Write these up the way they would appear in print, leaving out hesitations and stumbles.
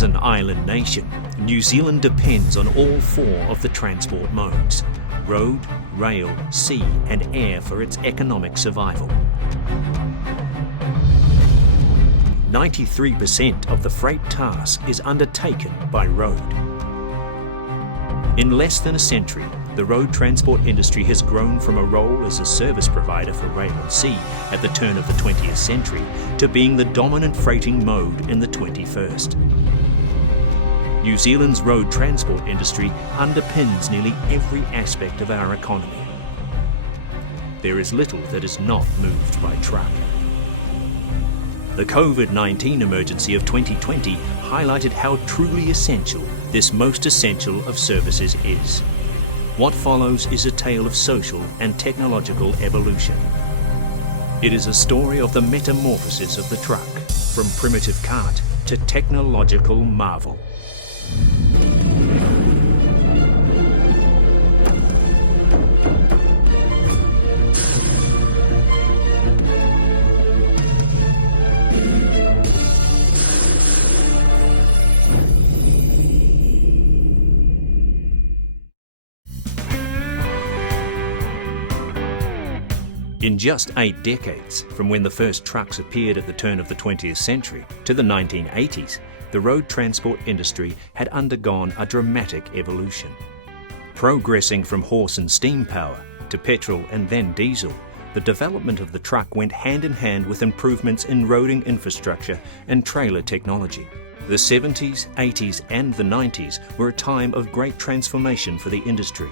As an island nation, New Zealand depends on all four of the transport modes: road, rail, sea and air for its economic survival. 93% of the freight task is undertaken by road. In less than a century, the road transport industry has grown from a role as a service provider for rail and sea at the turn of the 20th century to being the dominant freighting mode in the 21st. New Zealand's road transport industry underpins nearly every aspect of our economy. There is little that is not moved by truck. The COVID-19 emergency of 2020 highlighted how truly essential this most essential of services is. What follows is a tale of social and technological evolution. It is a story of the metamorphosis of the truck, from primitive cart to technological marvel. In just 8 decades, from when the first trucks appeared at the turn of the 20th century to the 1980s, the road transport industry had undergone a dramatic evolution. Progressing from horse and steam power to petrol and then diesel, the development of the truck went hand in hand with improvements in roading infrastructure and trailer technology. The 70s, 80s and the 90s were a time of great transformation for the industry.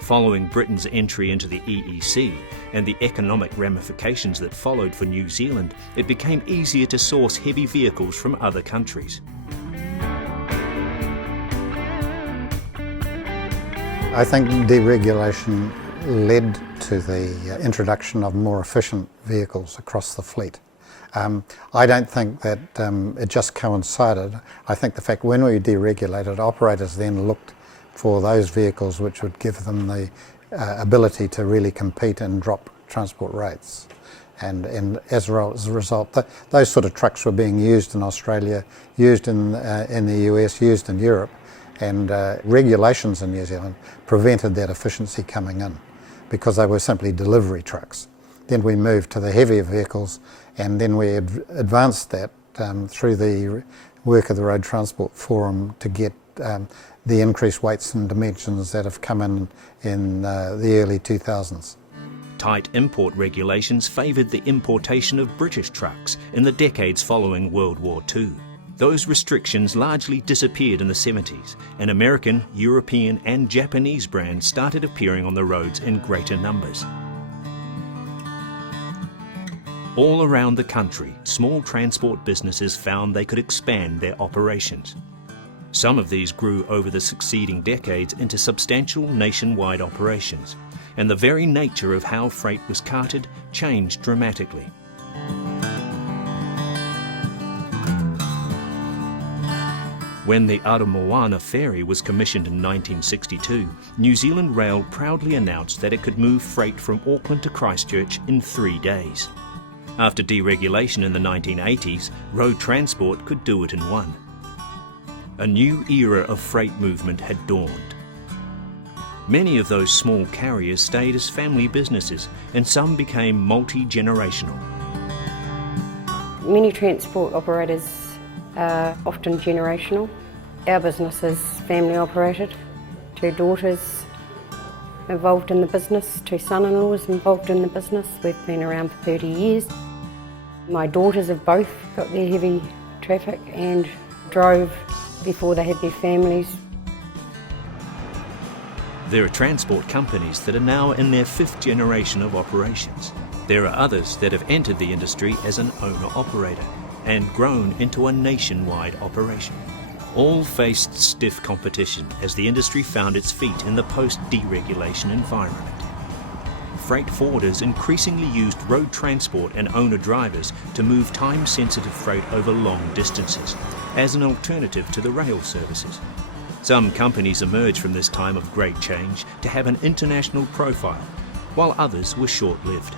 Following Britain's entry into the EEC and the economic ramifications that followed for New Zealand, it became easier to source heavy vehicles from other countries. I think deregulation led to the introduction of more efficient vehicles across the fleet. I don't think that it just coincided. I think the fact when we deregulated, operators then looked for those vehicles which would give them the ability to really compete and drop transport rates. And as a result, those sort of trucks were being used in Australia, used in the US, used in Europe, and regulations in New Zealand prevented that efficiency coming in because they were simply delivery trucks. Then we moved to the heavier vehicles, and then we advanced that through the work of the Road Transport Forum to get the increased weights and dimensions that have come in the early 2000s. Tight import regulations favoured the importation of British trucks in the decades following World War II. Those restrictions largely disappeared in the 70s, and American, European and Japanese brands started appearing on the roads in greater numbers. All around the country, small transport businesses found they could expand their operations. Some of these grew over the succeeding decades into substantial nationwide operations, and the very nature of how freight was carted changed dramatically. When the Aramoana ferry was commissioned in 1962, New Zealand Rail proudly announced that it could move freight from Auckland to Christchurch in 3 days. After deregulation in the 1980s, road transport could do it in 1. A new era of freight movement had dawned. Many of those small carriers stayed as family businesses, and some became multi-generational. Many transport operators are often generational. Our business is family operated. 2 daughters involved in the business, 2 son-in-laws involved in the business. We've been around for 30 years. My daughters have both got their heavy traffic and drove before they had their families. There are transport companies that are now in their 5th generation of operations. There are others that have entered the industry as an owner-operator and grown into a nationwide operation. All faced stiff competition as the industry found its feet in the post-deregulation environment. Freight forwarders increasingly used road transport and owner-drivers to move time-sensitive freight over long distances as an alternative to the rail services. Some companies emerged from this time of great change to have an international profile, while others were short-lived.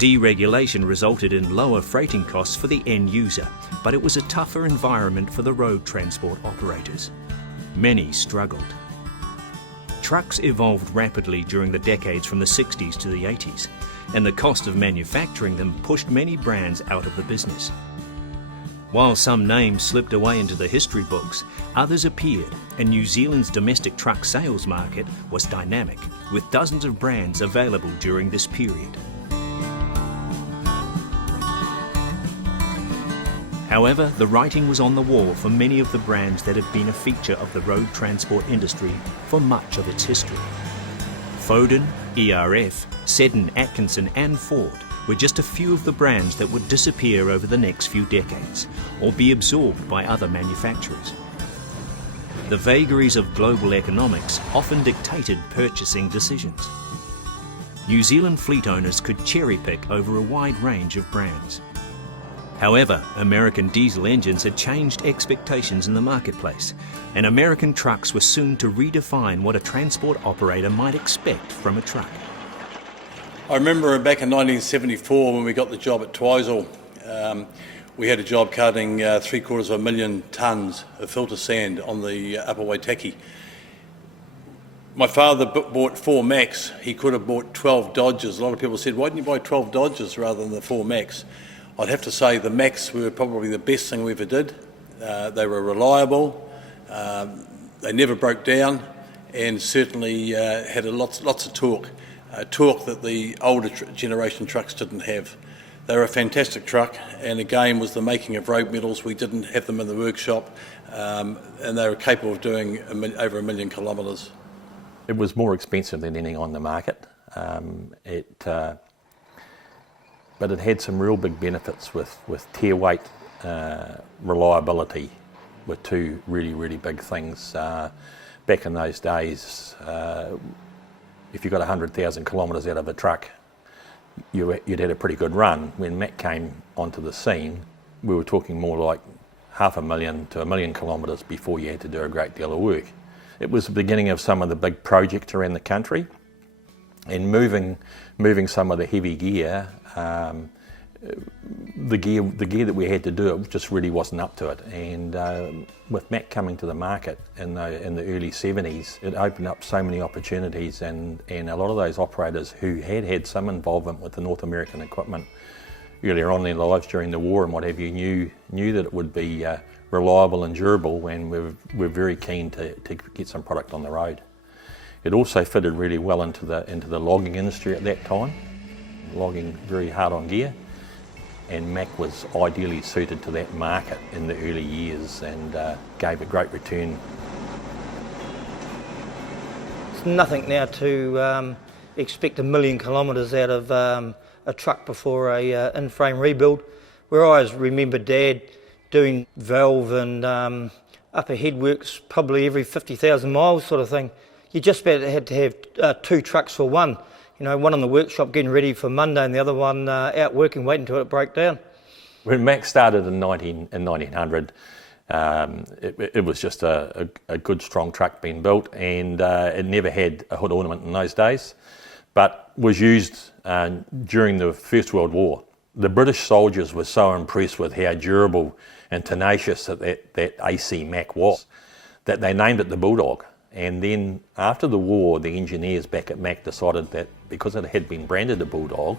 Deregulation resulted in lower freighting costs for the end user, but it was a tougher environment for the road transport operators. Many struggled. Trucks evolved rapidly during the decades from the 60s to the 80s, and the cost of manufacturing them pushed many brands out of the business. While some names slipped away into the history books, others appeared, and New Zealand's domestic truck sales market was dynamic, with dozens of brands available during this period. However, the writing was on the wall for many of the brands that had been a feature of the road transport industry for much of its history. Foden, ERF, Seddon, Atkinson and Ford were just a few of the brands that would disappear over the next few decades, or be absorbed by other manufacturers. The vagaries of global economics often dictated purchasing decisions. New Zealand fleet owners could cherry-pick over a wide range of brands. However, American diesel engines had changed expectations in the marketplace, and American trucks were soon to redefine what a transport operator might expect from a truck. I remember back in 1974 when we got the job at Twizel, we had a job carting 750,000 tonnes of filter sand on the Upper Waitaki. My father bought 4 Macs. He could have bought 12 Dodges. A lot of people said, why didn't you buy 12 Dodges rather than the 4 Macs? I'd have to say the Macs were probably the best thing we ever did. They were reliable, they never broke down, and certainly had lots of torque that the older generation trucks didn't have. They were a fantastic truck, and again was the making of road medals. We didn't have them in the workshop, and they were capable of doing over 1 million kilometres. It was more expensive than anything on the market. But it had some real big benefits with tear weight, reliability were two really big things. Back in those days, if you got 100,000 kilometres out of a truck, you'd had a pretty good run. When Mac came onto the scene, we were talking more like 500,000 to 1 million kilometres before you had to do a great deal of work. It was the beginning of some of the big projects around the country, and moving some of the heavy gear, the gear that we had to do, it just really wasn't up to it. And with Mac coming to the market in the early 70s, it opened up so many opportunities, and a lot of those operators who had some involvement with the North American equipment earlier on in their lives during the war and what have you, knew that it would be reliable and durable, and we're very keen to get some product on the road. It also fitted really well into the logging industry at that time, logging very hard on gear, and Mac was ideally suited to that market in the early years and gave a great return. It's nothing now to expect 1 million kilometres out of a truck before a in-frame rebuild, where I always remember Dad doing valve and upper head works probably every 50,000 miles sort of thing. You just about had to have 2 trucks for one. You know, one in the workshop getting ready for Monday and the other one out working, waiting until it broke down. When Mac started in 1900, it was just a good, strong truck being built, and it never had a hood ornament in those days, but was used during the First World War. The British soldiers were so impressed with how durable and tenacious that AC Mac was, that they named it the Bulldog. And then after the war, the engineers back at Mac decided that because it had been branded a Bulldog,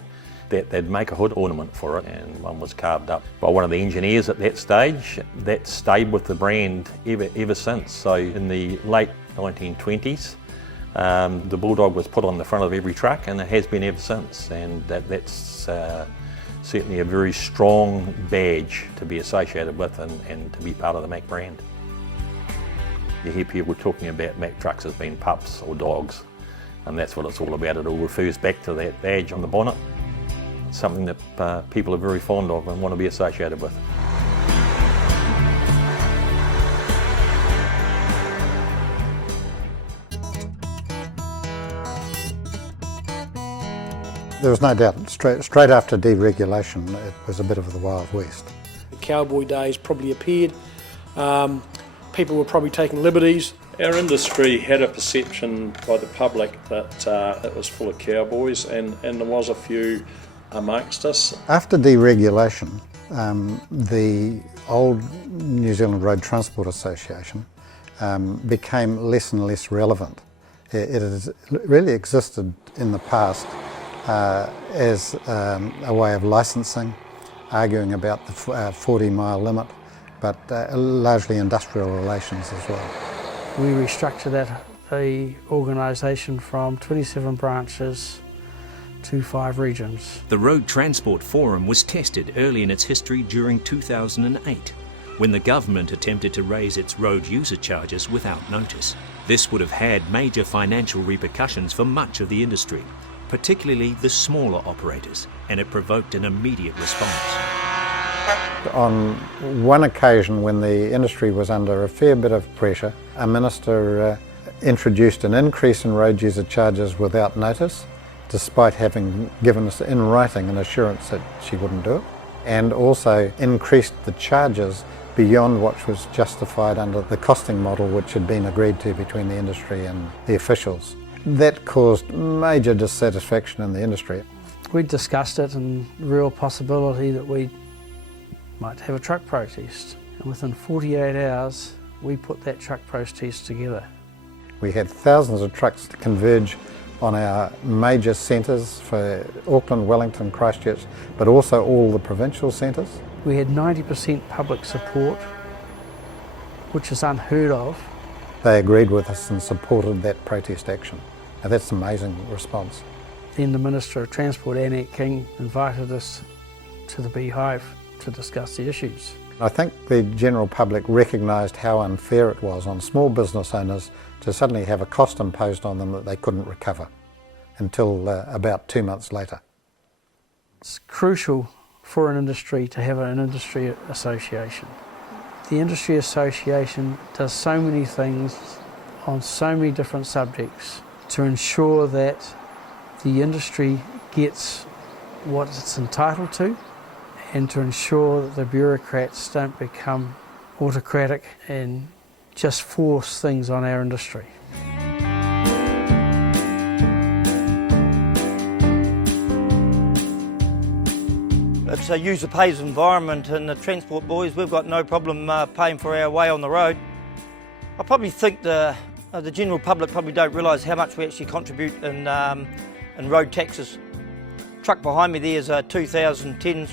that they'd make a hood ornament for it, and one was carved up by one of the engineers at that stage. That stayed with the brand ever since. So in the late 1920s, the Bulldog was put on the front of every truck, and it has been ever since. And that's certainly a very strong badge to be associated with and to be part of the Mac brand. You hear people talking about Mac trucks as being pups or dogs, and that's what it's all about. It all refers back to that badge on the bonnet. It's something that people are very fond of and want to be associated with. There was no doubt, straight after deregulation, it was a bit of the Wild West. The cowboy days probably appeared. People were probably taking liberties. Our industry had a perception by the public that it was full of cowboys, and there was a few amongst us. After deregulation, the old New Zealand Road Transport Association became less and less relevant. It has really existed in the past as a way of licensing, arguing about the 40-mile limit, but largely industrial relations as well. We restructured the organisation from 27 branches to 5 regions. The Road Transport Forum was tested early in its history during 2008, when the government attempted to raise its road user charges without notice. This would have had major financial repercussions for much of the industry, particularly the smaller operators, and it provoked an immediate response. On one occasion when the industry was under a fair bit of pressure, a minister introduced an increase in road user charges without notice, despite having given us in writing an assurance that she wouldn't do it, and also increased the charges beyond what was justified under the costing model which had been agreed to between the industry and the officials. That caused major dissatisfaction in the industry. We discussed it and the real possibility that we might have a truck protest, and within 48 hours we put that truck protest together. We had thousands of trucks to converge on our major centres for Auckland, Wellington, Christchurch, but also all the provincial centres. We had 90% public support, which is unheard of. They agreed with us and supported that protest action. Now that's an amazing response. Then the Minister of Transport, Annette King, invited us to the Beehive to discuss the issues. I think the general public recognised how unfair it was on small business owners to suddenly have a cost imposed on them that they couldn't recover until about 2 months later. It's crucial for an industry to have an industry association. The industry association does so many things on so many different subjects to ensure that the industry gets what it's entitled to, and to ensure that the bureaucrats don't become autocratic and just force things on our industry. It's a user pays environment, and the transport boys, we've got no problem paying for our way on the road. I probably think the general public probably don't realise how much we actually contribute in road taxes. The truck behind me there is a 2010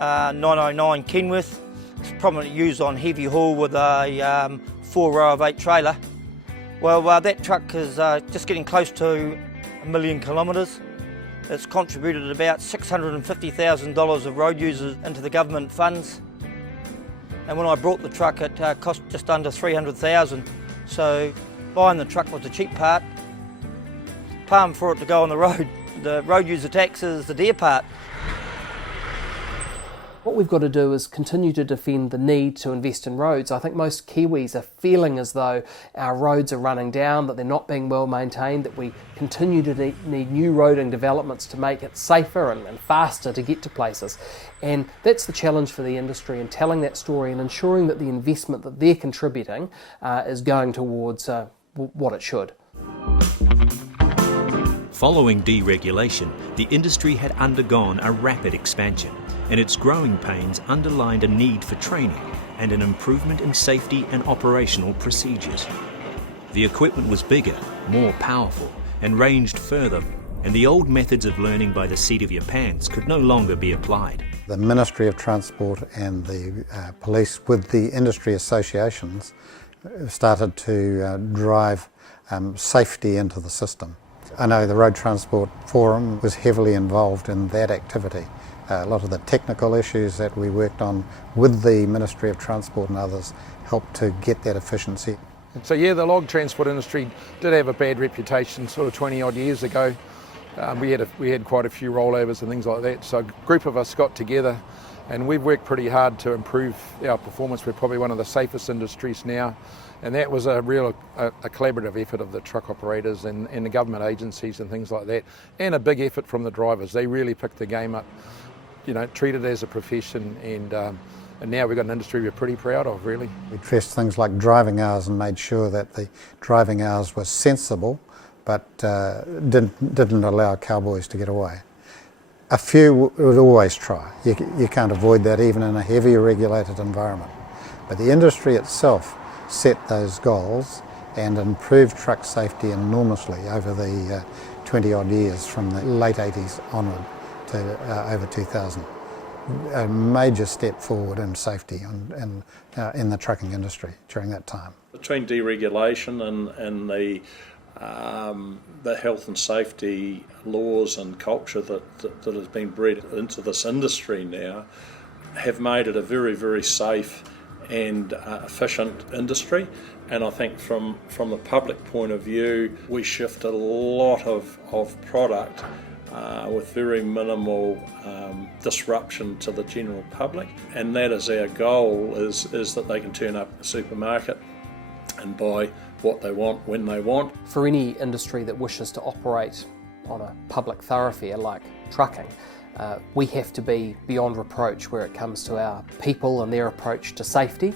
909 Kenworth. It's prominently used on heavy haul with a 4 row of 8 trailer. Well, that truck is just getting close to 1 million kilometres. It's contributed about $650,000 of road users into the government funds. And when I bought the truck, it cost just under $300,000. So buying the truck was the cheap part. Paying for it to go on the road. The road user tax is the dear part. What we've got to do is continue to defend the need to invest in roads. I think most Kiwis are feeling as though our roads are running down, that they're not being well maintained, that we continue to need new roading developments to make it safer and faster to get to places. And that's the challenge for the industry, in telling that story and ensuring that the investment that they're contributing is going towards what it should. Following deregulation, the industry had undergone a rapid expansion, and its growing pains underlined a need for training and an improvement in safety and operational procedures. The equipment was bigger, more powerful, and ranged further, and the old methods of learning by the seat of your pants could no longer be applied. The Ministry of Transport and the police, with the industry associations, started to drive safety into the system. I know the Road Transport Forum was heavily involved in that activity. A lot of the technical issues that we worked on with the Ministry of Transport and others helped to get that efficiency. So yeah, the log transport industry did have a bad reputation sort of 20 odd years ago. We had quite a few rollovers and things like that, so a group of us got together and we've worked pretty hard to improve our performance. We're probably one of the safest industries now, and that was a collaborative effort of the truck operators and the government agencies and things like that, and a big effort from the drivers. They really picked the game up, treat it as a profession, and now we've got an industry we're pretty proud of, really. We addressed things like driving hours and made sure that the driving hours were sensible, but didn't allow cowboys to get away. A few would always try. You can't avoid that even in a heavily regulated environment. But the industry itself set those goals and improved truck safety enormously over the 20-odd years from the late 80s onward to over 2000. A major step forward in safety in the trucking industry during that time. Between deregulation and the health and safety laws and culture that has been bred into this industry now have made it a very, very safe and efficient industry. And I think from the public point of view, we shift a lot of product with very minimal disruption to the general public. And that is our goal, is that they can turn up at the supermarket and buy what they want when they want. For any industry that wishes to operate on a public thoroughfare like trucking, we have to be beyond reproach where it comes to our people and their approach to safety.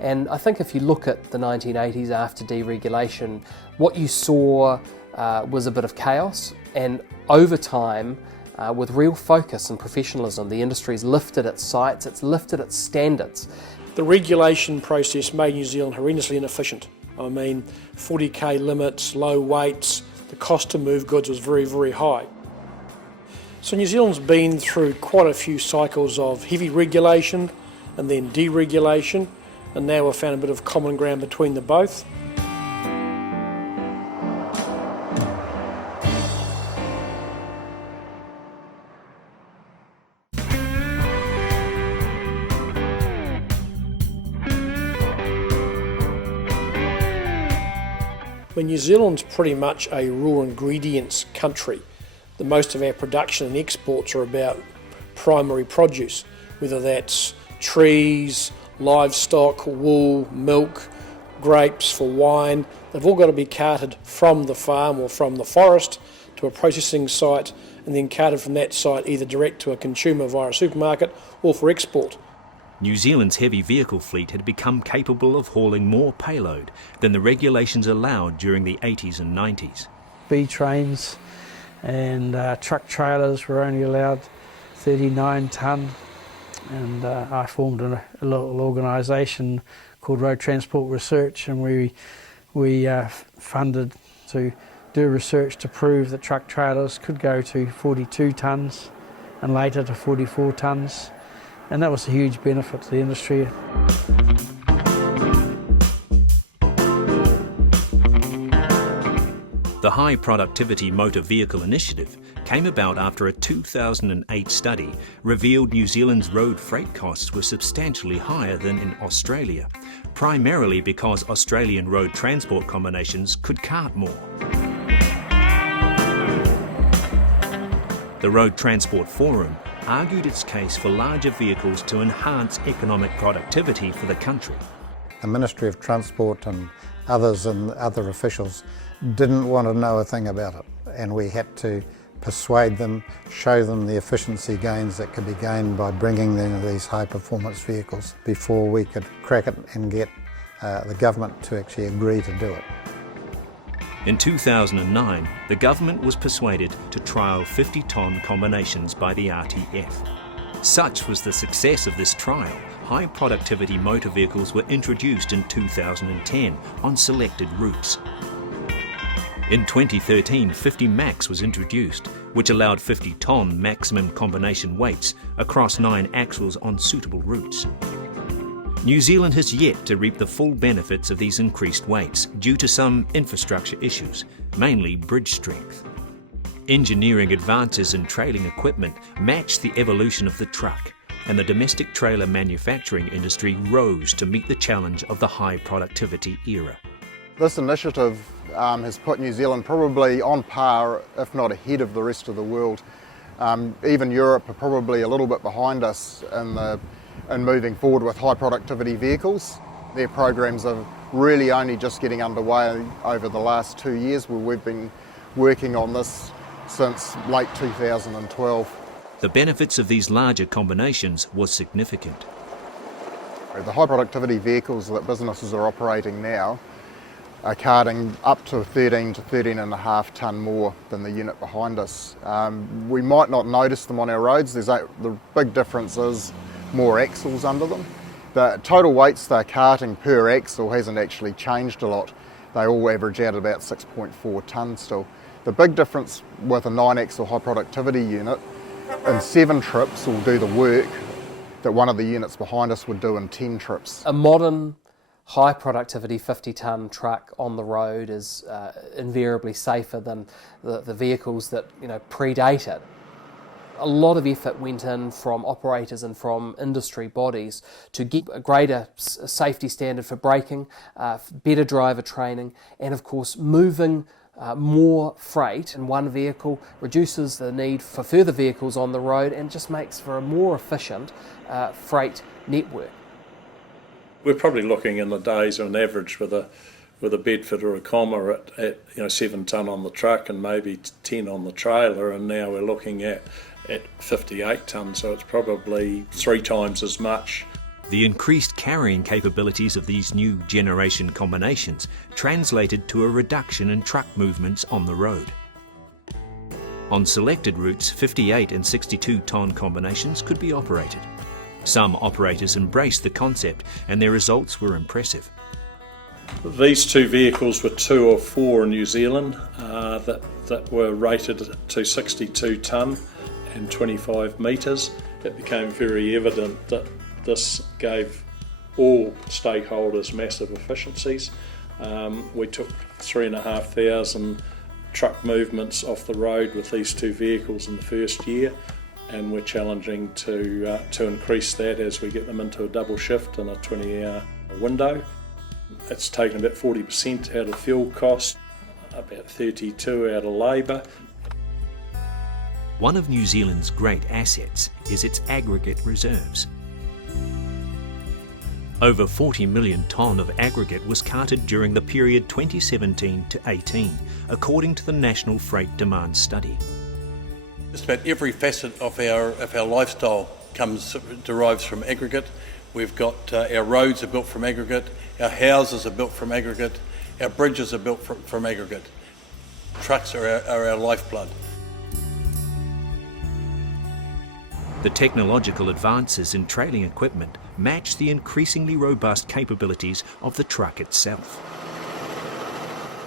And I think if you look at the 1980s after deregulation, what you saw was a bit of chaos, and over time, with real focus and professionalism, the industry's lifted its sights, it's lifted its standards. The regulation process made New Zealand horrendously inefficient. I mean, 40k limits, low weights, the cost to move goods was very, very high. So New Zealand's been through quite a few cycles of heavy regulation and then deregulation, and now we've found a bit of common ground between the both. Well, New Zealand's pretty much a raw ingredients country. The most of our production and exports are about primary produce, whether that's trees, livestock, wool, milk, grapes for wine. They've all got to be carted from the farm or from the forest to a processing site and then carted from that site either direct to a consumer via a supermarket or for export. New Zealand's heavy vehicle fleet had become capable of hauling more payload than the regulations allowed during the 80s and 90s. B trains and truck trailers were only allowed 39 tonne, and I formed a little organisation called Road Transport Research, and we funded to do research to prove that truck trailers could go to 42 tonnes and later to 44 tonnes. And that was a huge benefit to the industry. The High Productivity Motor Vehicle Initiative came about after a 2008 study revealed New Zealand's road freight costs were substantially higher than in Australia, primarily because Australian road transport combinations could cart more. The Road Transport Forum argued its case for larger vehicles to enhance economic productivity for the country. The Ministry of Transport and others and other officials didn't want to know a thing about it, and we had to persuade them, show them the efficiency gains that could be gained by bringing in these high performance vehicles before we could crack it and get the government to actually agree to do it. In 2009, the government was persuaded to trial 50-tonne combinations by the RTF. Such was the success of this trial, high productivity motor vehicles were introduced in 2010 on selected routes. In 2013, 50 Max was introduced, which allowed 50-tonne maximum combination weights across 9 axles on suitable routes. New Zealand has yet to reap the full benefits of these increased weights due to some infrastructure issues, mainly bridge strength. Engineering advances in trailing equipment matched the evolution of the truck, and the domestic trailer manufacturing industry rose to meet the challenge of the high productivity era. This initiative has put New Zealand probably on par, if not ahead of the rest of the world. Even Europe are probably a little bit behind us in moving forward with high productivity vehicles. Their programs are really only just getting underway over the last 2 years, where we've been working on this since late 2012. The benefits of these larger combinations was significant. The high productivity vehicles that businesses are operating now are carting up to 13 to 13.5 tonne more than the unit behind us. We might not notice them on our roads. The big difference is more axles under them. The total weights they're carting per axle hasn't actually changed a lot. They all average out about 6.4 tonnes still. The big difference with a 9-axle high productivity unit, in 7 trips will do the work that one of the units behind us would do in 10 trips. A modern high productivity 50-tonne truck on the road is invariably safer than the vehicles that predate it. A lot of effort went in from operators and from industry bodies to get a greater safety standard for braking, better driver training, and of course moving more freight in one vehicle reduces the need for further vehicles on the road and just makes for a more efficient freight network. We're probably looking in the days on average with a Bedford or a comma at 7 tonne on the truck and maybe 10 on the trailer, and now we're looking at 58 tonne, so it's probably 3 times as much. The increased carrying capabilities of these new generation combinations translated to a reduction in truck movements on the road. On selected routes, 58 and 62 tonne combinations could be operated. Some operators embraced the concept and their results were impressive. These 2 vehicles were 2 or 4 in New Zealand that were rated to 62 tonne and 25 metres. It became very evident that this gave all stakeholders massive efficiencies. We took 3,500 truck movements off the road with these 2 vehicles in the first year, and we're challenging to increase that as we get them into a double shift in a 20-hour window. It's taken about 40% out of fuel cost, about 32% out of labour. One of New Zealand's great assets is its aggregate reserves. Over 40 million tonne of aggregate was carted during the period 2017 to 18, according to the National Freight Demand Study. Just about every facet of our lifestyle derives from aggregate. We've got our roads are built from aggregate, our houses are built from aggregate, our bridges are built from aggregate. Trucks are our lifeblood. The technological advances in trailing equipment match the increasingly robust capabilities of the truck itself.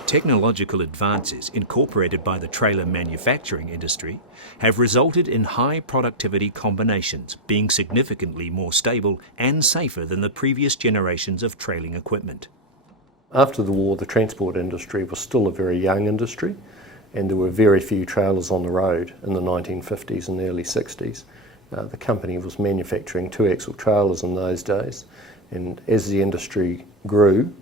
Technological advances incorporated by the trailer manufacturing industry have resulted in high productivity combinations being significantly more stable and safer than the previous generations of trailing equipment. After the war, the transport industry was still a very young industry, and there were very few trailers on the road in the 1950s and early 60s. The company was manufacturing 2-axle trailers in those days, and as the industry grew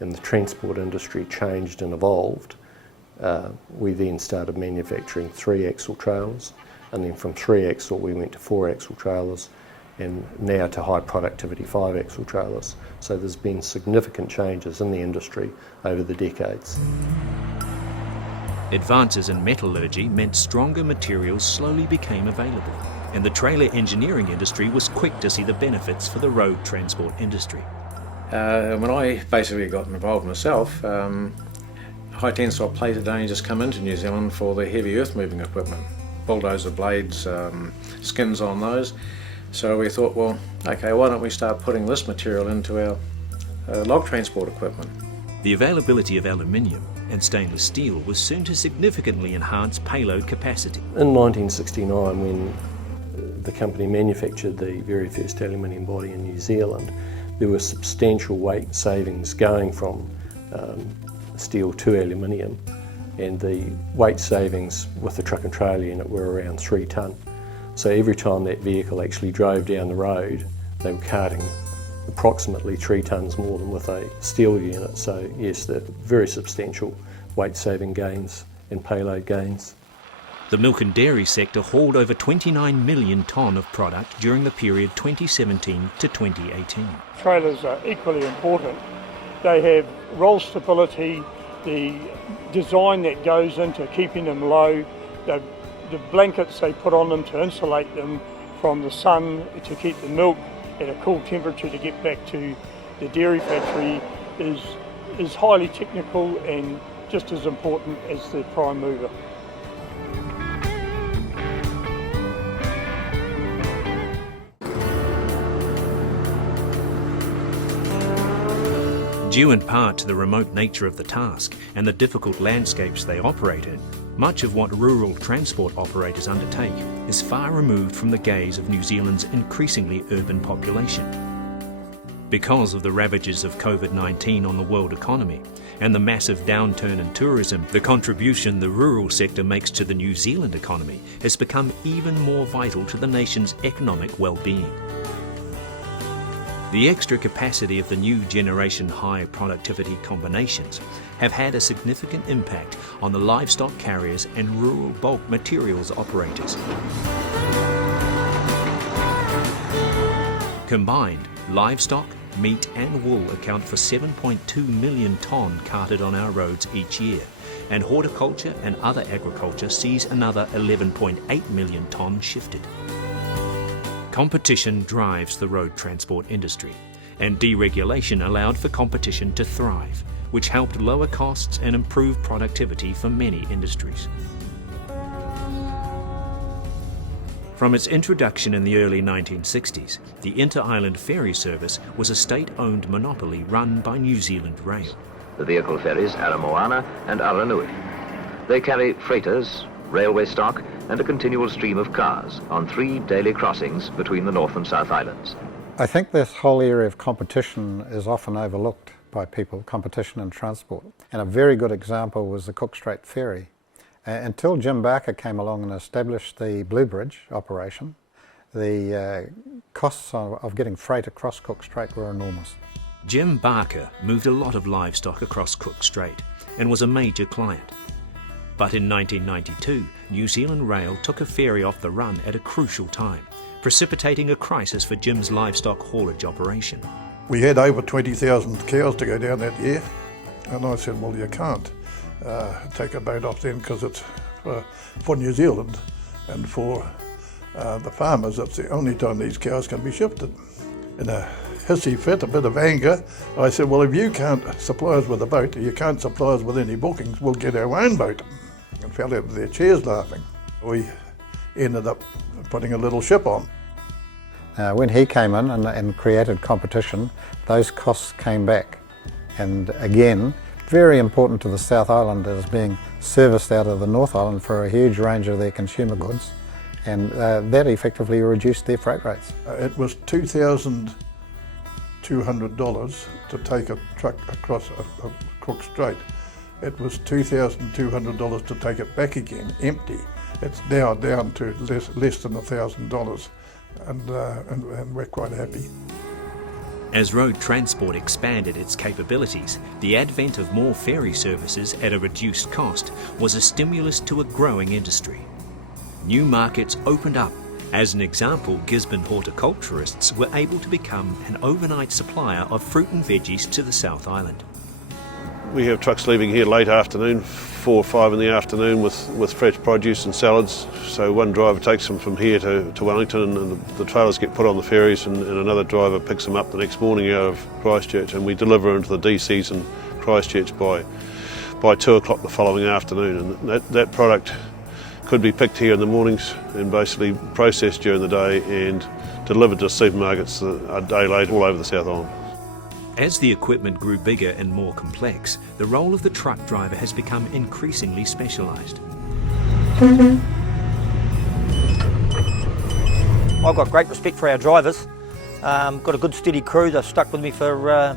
and the transport industry changed and evolved, we then started manufacturing 3-axle trailers, and then from 3-axle we went to 4-axle trailers, and now to high productivity 5-axle trailers. So there's been significant changes in the industry over the decades. Advances in metallurgy meant stronger materials slowly became available, and the trailer engineering industry was quick to see the benefits for the road transport industry. When I basically got involved myself, high tensile plate had only just come into New Zealand for the heavy earth moving equipment. Bulldozer blades, skins on those. So we thought, well, okay, why don't we start putting this material into our log transport equipment? The availability of aluminium and stainless steel was soon to significantly enhance payload capacity. In 1969, when the company manufactured the very first aluminium body in New Zealand, there were substantial weight savings going from steel to aluminium, and the weight savings with the truck and trailer unit were around 3 tonne. So every time that vehicle actually drove down the road, they were carting approximately 3 tonnes more than with a steel unit. So yes, they're very substantial weight saving gains and payload gains. The milk and dairy sector hauled over 29 million tonne of product during the period 2017 to 2018. Trailers are equally important. They have roll stability, the design that goes into keeping them low, the blankets they put on them to insulate them from the sun to keep the milk at a cool temperature to get back to the dairy factory is is highly technical and just as important as the prime mover. Due in part to the remote nature of the task and the difficult landscapes they operate in, much of what rural transport operators undertake is far removed from the gaze of New Zealand's increasingly urban population. Because of the ravages of COVID-19 on the world economy and the massive downturn in tourism, the contribution the rural sector makes to the New Zealand economy has become even more vital to the nation's economic well-being. The extra capacity of the new generation high productivity combinations have had a significant impact on the livestock carriers and rural bulk materials operators. Combined, livestock, meat and wool account for 7.2 million tonne carted on our roads each year, and horticulture and other agriculture sees another 11.8 million tonne shifted. Competition drives the road transport industry, and deregulation allowed for competition to thrive, which helped lower costs and improve productivity for many industries. From its introduction in the early 1960s, the inter-island ferry service was a state-owned monopoly run by New Zealand Rail. The vehicle ferries Aramoana and Aranui. They carry freighters, railway stock and a continual stream of cars on 3 daily crossings between the North and South Islands. I think this whole area of competition is often overlooked by people, competition in transport. And a very good example was the Cook Strait Ferry. Until Jim Barker came along and established the Blue Bridge operation, the costs of getting freight across Cook Strait were enormous. Jim Barker moved a lot of livestock across Cook Strait and was a major client. But in 1992, New Zealand Rail took a ferry off the run at a crucial time, precipitating a crisis for Jim's livestock haulage operation. We had over 20,000 cows to go down that year, and I said, well, you can't take a boat off then because it's for New Zealand and for the farmers. It's the only time these cows can be shifted. In a hissy fit, a bit of anger, I said, well, if you can't supply us with a boat, or you can't supply us with any bookings, we'll get our own boat. And fell out of their chairs laughing. We ended up putting a little ship on. When he came in and created competition, those costs came back. And again, very important to the South Island as being serviced out of the North Island for a huge range of their consumer goods, and that effectively reduced their freight rates. It was $2,200 to take a truck across Cook Strait. It was $2,200 to take it back again, empty. It's now down to less than $1,000, and we're quite happy. As road transport expanded its capabilities, the advent of more ferry services at a reduced cost was a stimulus to a growing industry. New markets opened up. As an example, Gisborne horticulturists were able to become an overnight supplier of fruit and veggies to the South Island. We have trucks leaving here late afternoon, 4 or 5 in the afternoon with fresh produce and salads. So one driver takes them from here to Wellington, and the trailers get put on the ferries, and another driver picks them up the next morning out of Christchurch, and we deliver into the DCs in Christchurch by 2 o'clock the following afternoon. And that product could be picked here in the mornings and basically processed during the day and delivered to supermarkets a day later all over the South Island. As the equipment grew bigger and more complex, the role of the truck driver has become increasingly specialised. I've got great respect for our drivers. Got a good steady crew. They've stuck with me for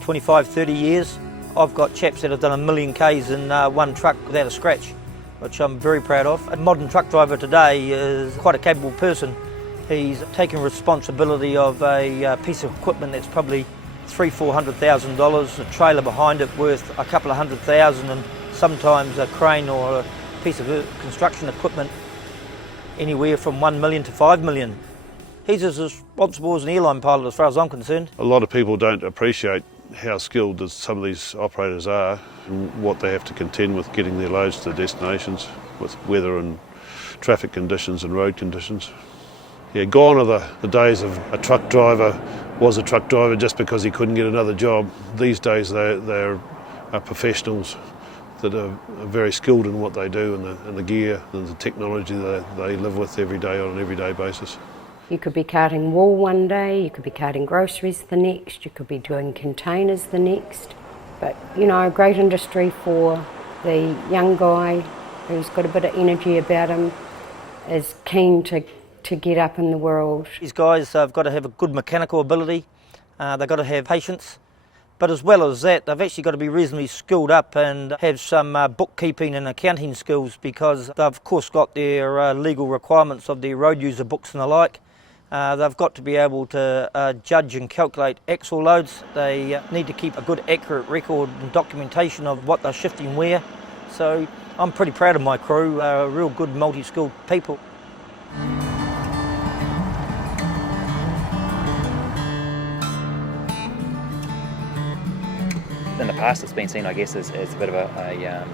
25, 30 years. I've got chaps that have done 1 million Ks in one truck without a scratch, which I'm very proud of. A modern truck driver today is quite a capable person. He's taken responsibility of a piece of equipment that's probably $300,000-400,000, a trailer behind it worth a couple of $100,000, and sometimes a crane or a piece of construction equipment anywhere from 1 million to 5 million. He's as responsible as an airline pilot as far as I'm concerned. A lot of people don't appreciate how skilled some of these operators are and what they have to contend with getting their loads to destinations with weather and traffic conditions and road conditions. Yeah, gone are the days of a truck driver was a truck driver just because he couldn't get another job. These days they're professionals that are very skilled in what they do, and the gear and the technology that they live with every day on an everyday basis. You could be carting wool one day, you could be carting groceries the next, you could be doing containers the next. But, you know, a great industry for the young guy who's got a bit of energy about him, is keen to get up in the world. These guys have got to have a good mechanical ability, they've got to have patience, but as well as that, they've actually got to be reasonably skilled up and have some bookkeeping and accounting skills, because they've of course got their legal requirements of their road user books and the like. They've got to be able to judge and calculate axle loads. They need to keep a good accurate record and documentation of what they're shifting where. So I'm pretty proud of my crew, real good multi-skilled people. In the past it's been seen, I guess, as a bit of a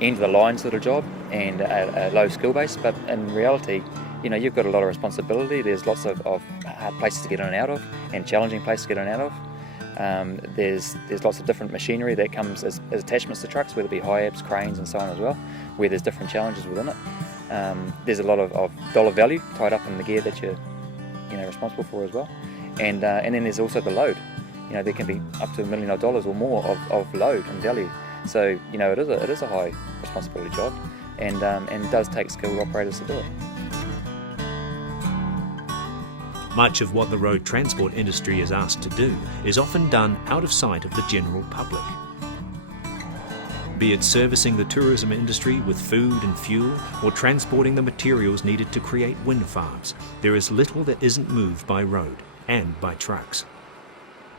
end of the line sort of job and a low skill base, but in reality, you know, you've got a lot of responsibility. There's lots of hard places to get in and out of, and challenging places to get in and out of. There's lots of different machinery that comes as attachments to trucks, whether it be high-abs, cranes and so on as well, where there's different challenges within it. There's a lot of dollar value tied up in the gear that you're responsible for as well. And then there's also the load. You know, there can be up to $1 million or more of load and value. So, you know, it is a high responsibility job, and it does take skilled operators to do it. Much of what the road transport industry is asked to do is often done out of sight of the general public. Be it servicing the tourism industry with food and fuel, or transporting the materials needed to create wind farms, there is little that isn't moved by road and by trucks.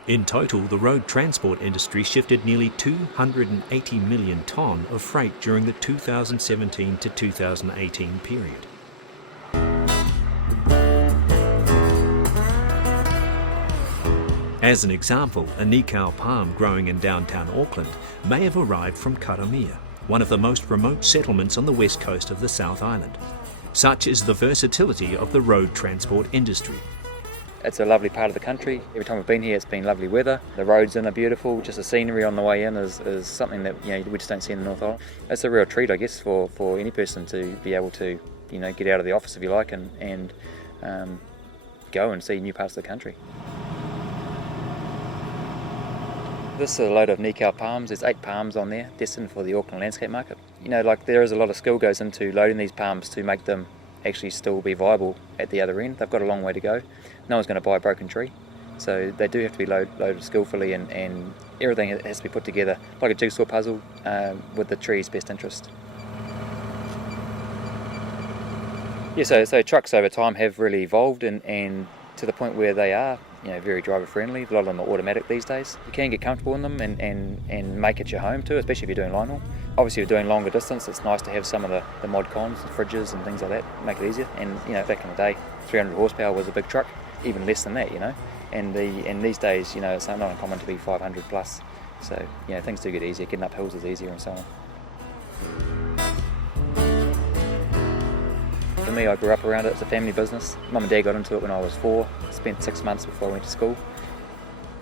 In total, the road transport industry shifted nearly 280 million tonne of freight during the 2017 to 2018 period. As an example, a Nikau palm growing in downtown Auckland may have arrived from Karamea, one of the most remote settlements on the west coast of the South Island. Such is the versatility of the road transport industry. It's a lovely part of the country. Every time we've been here, it's been lovely weather. The roads in are beautiful. Just the scenery on the way in is something that we just don't see in the North Island. It's a real treat, I guess, for any person to be able to get out of the office, if you like, and go and see new parts of the country. This is a load of Nikau palms. There's 8 palms on there, destined for the Auckland landscape market. There is a lot of skill goes into loading these palms to make them actually still be viable at the other end. They've got a long way to go. No one's going to buy a broken tree, so they do have to be loaded skillfully, and everything has to be put together like a jigsaw puzzle with the tree's best interest. Yeah, so trucks over time have really evolved and to the point where they are very driver friendly. A lot of them are automatic these days. You can get comfortable in them and make it your home too, especially if you're doing line haul. Obviously, if you're doing longer distance, it's nice to have some of the mod cons, the fridges and things like that, make it easier. And back in the day, 300 horsepower was a big truck, even less than that, And these days, it's not uncommon to be 500 plus. So things do get easier. Getting up hills is easier and so on. For me, I grew up around it. It's a family business. Mum and Dad got into it when I was 4. Spent 6 months before I went to school.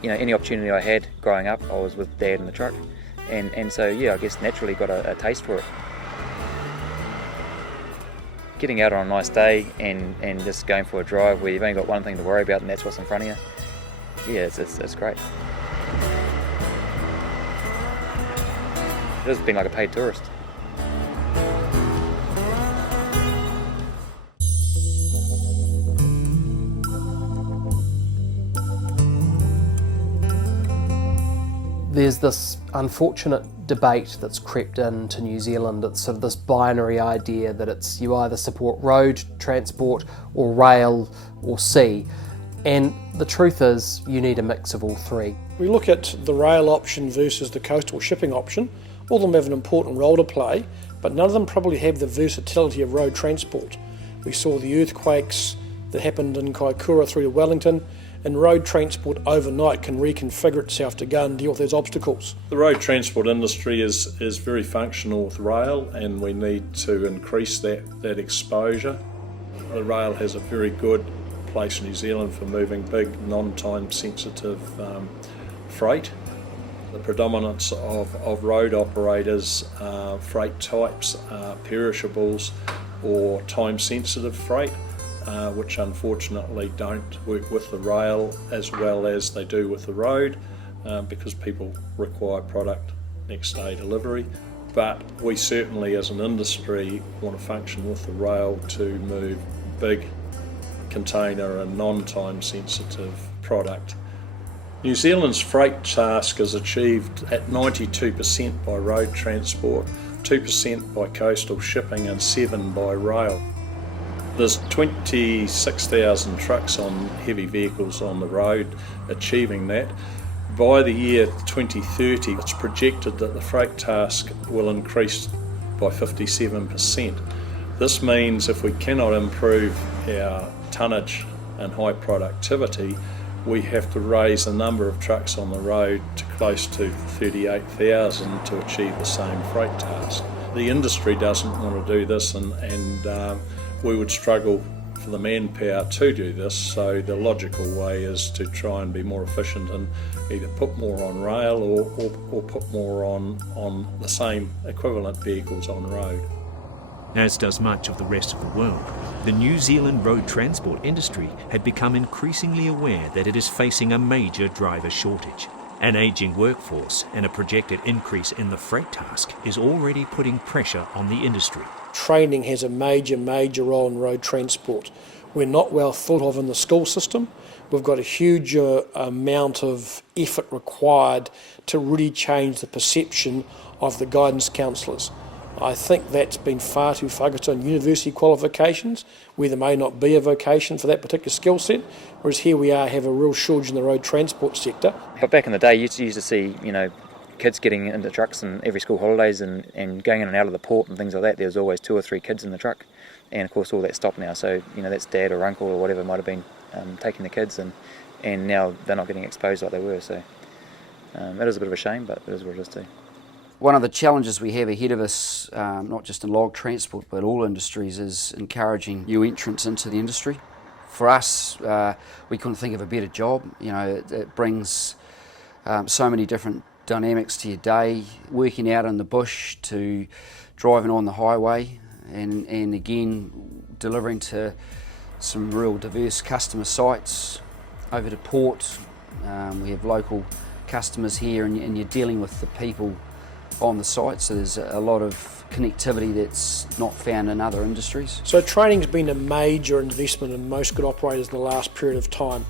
Any opportunity I had growing up, I was with Dad in the truck. And so, I guess naturally got a taste for it. Getting out on a nice day and just going for a drive where you've only got one thing to worry about, and that's what's in front of you. Yeah, it's great. It has been like a paid tourist. There's this unfortunate debate that's crept into New Zealand. It's sort of this binary idea that it's you either support road transport or rail or sea. And the truth is you need a mix of all three. We look at the rail option versus the coastal shipping option. All of them have an important role to play, but none of them probably have the versatility of road transport. We saw the earthquakes that happened in Kaikoura through to Wellington, and road transport overnight can reconfigure itself to go and deal with those obstacles. The road transport industry is very functional with rail, and we need to increase that exposure. The rail has a very good place in New Zealand for moving big, non-time sensitive freight. The predominance of road operators, freight types, perishables or time-sensitive freight, which unfortunately don't work with the rail as well as they do with the road, because people require product next day delivery. But we certainly as an industry want to function with the rail to move big container and non-time sensitive product. New Zealand's freight task is achieved at 92% by road transport, 2% by coastal shipping and 7% by rail. There's 26,000 trucks on heavy vehicles on the road achieving that. By the year 2030, it's projected that the freight task will increase by 57%. This means if we cannot improve our tonnage and high productivity, we have to raise the number of trucks on the road to close to 38,000 to achieve the same freight task. The industry doesn't want to do this, and we would struggle for the manpower to do this, so the logical way is to try and be more efficient and either put more on rail or put more on the same equivalent vehicles on road. As does much of the rest of the world, the New Zealand road transport industry had become increasingly aware that it is facing a major driver shortage. An ageing workforce and a projected increase in the freight task is already putting pressure on the industry. Training has a major role in road transport. We're not well thought of in the school system. We've got a huge amount of effort required to really change the perception of the guidance counsellors. I think that's been far too focused on university qualifications, where there may not be a vocation for that particular skill set, whereas here we have a real shortage in the road transport sector. But back in the day, you used to see, kids getting into trucks and every school holidays and going in and out of the port and things like that. There was always 2 or 3 kids in the truck, and of course all that stopped now. So that's dad or uncle or whatever might have been taking the kids, and now they're not getting exposed like they were. So that is a bit of a shame, but it is what it is too. One of the challenges we have ahead of us, not just in log transport but all industries, is encouraging new entrants into the industry. For us, we couldn't think of a better job. It brings so many different dynamics to your day, working out in the bush to driving on the highway, and again delivering to some real diverse customer sites over to port. We have local customers here, and you're dealing with the people on the site, so there's a lot of connectivity that's not found in other industries. So training's been a major investment in most good operators in the last period of time.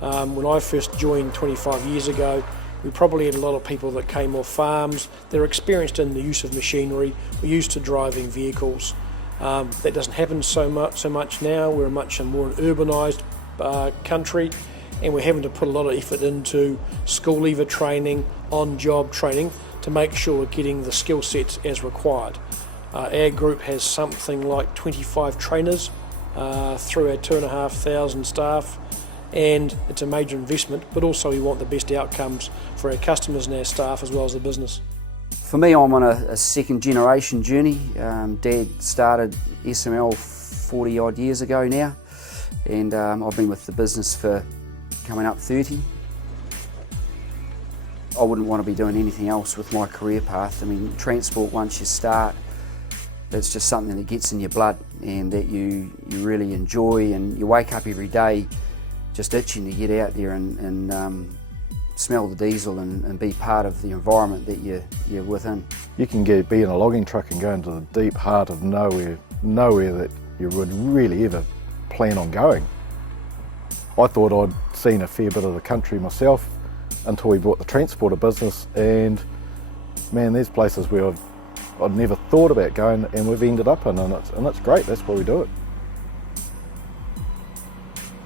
When I first joined 25 years ago, we probably had a lot of people that came off farms. They're experienced in the use of machinery, we're used to driving vehicles. That doesn't happen so much now. We're much more an urbanised country, and we're having to put a lot of effort into school leaver training, on-job training, to make sure we're getting the skill sets as required. Our group has something like 25 trainers through our 2,500 staff, and it's a major investment, but also we want the best outcomes for our customers and our staff as well as the business. For me, I'm on a second generation journey. Dad started SML 40 odd years ago now, and I've been with the business for coming up 30. I wouldn't want to be doing anything else with my career path. I mean, transport, once you start, it's just something that gets in your blood and that you really enjoy, and you wake up every day just itching to get out there and smell the diesel and be part of the environment that you're within. You can be in a logging truck and go into the deep heart of nowhere that you would really ever plan on going. I thought I'd seen a fair bit of the country myself until we bought the transporter business, and man, there's places where I'd never thought about going, and we've ended up in, and it's great. That's why we do it.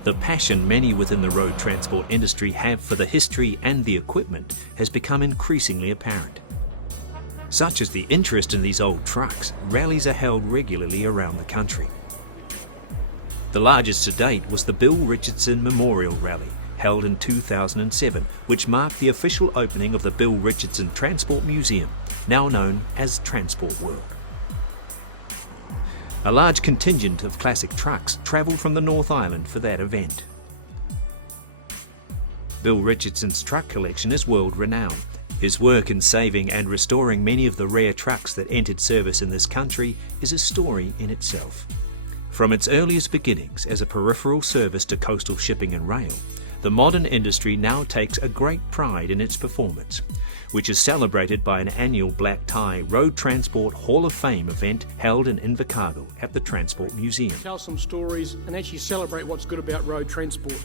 The passion many within the road transport industry have for the history and the equipment has become increasingly apparent. Such as the interest in these old trucks, rallies are held regularly around the country. The largest to date was the Bill Richardson Memorial Rally, held in 2007, which marked the official opening of the Bill Richardson Transport Museum, now known as Transport World. A large contingent of classic trucks travelled from the North Island for that event. Bill Richardson's truck collection is world-renowned. His work in saving and restoring many of the rare trucks that entered service in this country is a story in itself. From its earliest beginnings as a peripheral service to coastal shipping and rail, the modern industry now takes a great pride in its performance, which is celebrated by an annual black tie Road Transport Hall of Fame event held in Invercargill at the Transport Museum. Tell some stories and actually celebrate what's good about road transport.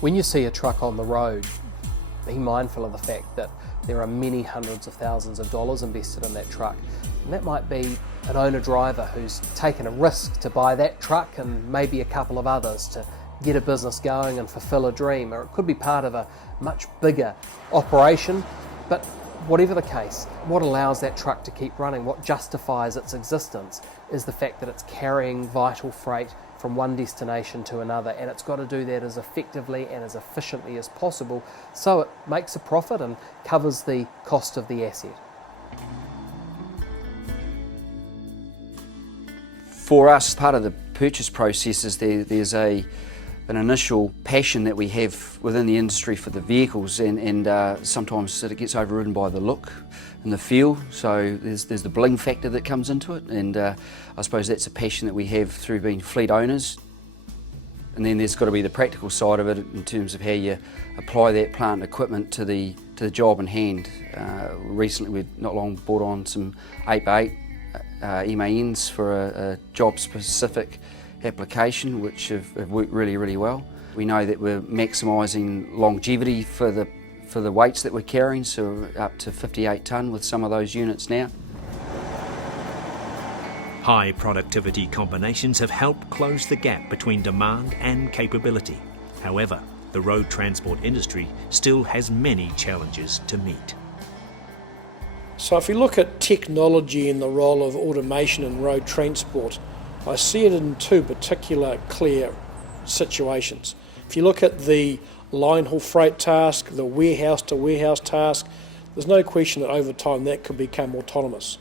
When you see a truck on the road, be mindful of the fact that there are many hundreds of thousands of dollars invested in that truck. And that might be an owner-driver who's taken a risk to buy that truck and maybe a couple of others to get a business going and fulfill a dream, or it could be part of a much bigger operation. But whatever the case, what allows that truck to keep running, what justifies its existence, is the fact that it's carrying vital freight from one destination to another, and it's got to do that as effectively and as efficiently as possible so it makes a profit and covers the cost of the asset. For us, part of the purchase process is there's an initial passion that we have within the industry for the vehicles, and sometimes it gets overridden by the look and the feel, so there's the bling factor that comes into it, and I suppose that's a passion that we have through being fleet owners. And then there's got to be the practical side of it in terms of how you apply that plant and equipment to the job in hand. Recently, we've not long brought on some 8x8 MANs for a job-specific application, which have worked really, really well. We know that we're maximising longevity for the weights that we're carrying, so we're up to 58 tonne with some of those units now. High productivity combinations have helped close the gap between demand and capability. However, the road transport industry still has many challenges to meet. So if we look at technology and the role of automation in road transport, I see it in two particular clear situations. If you look at the line haul freight task, the warehouse to warehouse task, there's no question that over time that could become autonomous.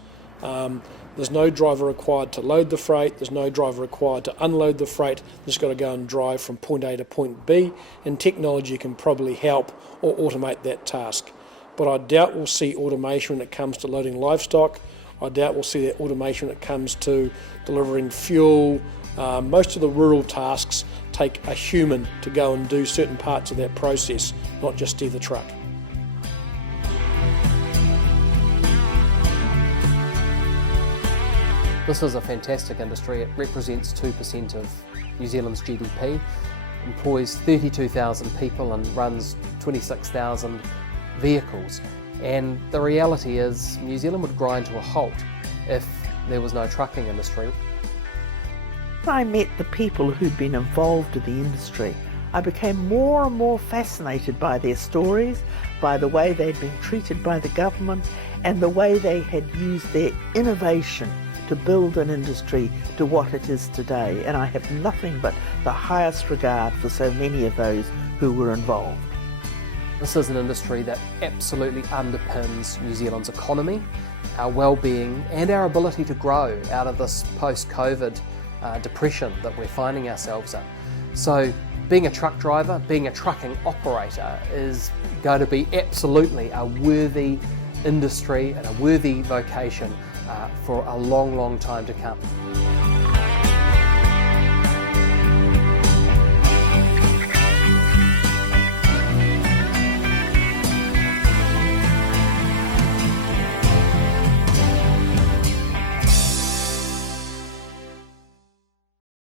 There's no driver required to load the freight, there's no driver required to unload the freight, they've just got to go and drive from point A to point B, and technology can probably help or automate that task. But I doubt we'll see automation when it comes to loading livestock. I doubt we'll see that automation when it comes to delivering fuel. Most of the rural tasks take a human to go and do certain parts of that process, not just steer the truck. This is a fantastic industry. It represents 2% of New Zealand's GDP, employs 32,000 people and runs 26,000 vehicles. And the reality is New Zealand would grind to a halt if there was no trucking industry. When I met the people who'd been involved in the industry, I became more and more fascinated by their stories, by the way they'd been treated by the government, and the way they had used their innovation to build an industry to what it is today. And I have nothing but the highest regard for so many of those who were involved. This is an industry that absolutely underpins New Zealand's economy, our well-being and our ability to grow out of this post-COVID depression that we're finding ourselves in. So being a truck driver, being a trucking operator is going to be absolutely a worthy industry and a worthy vocation for a long, long time to come.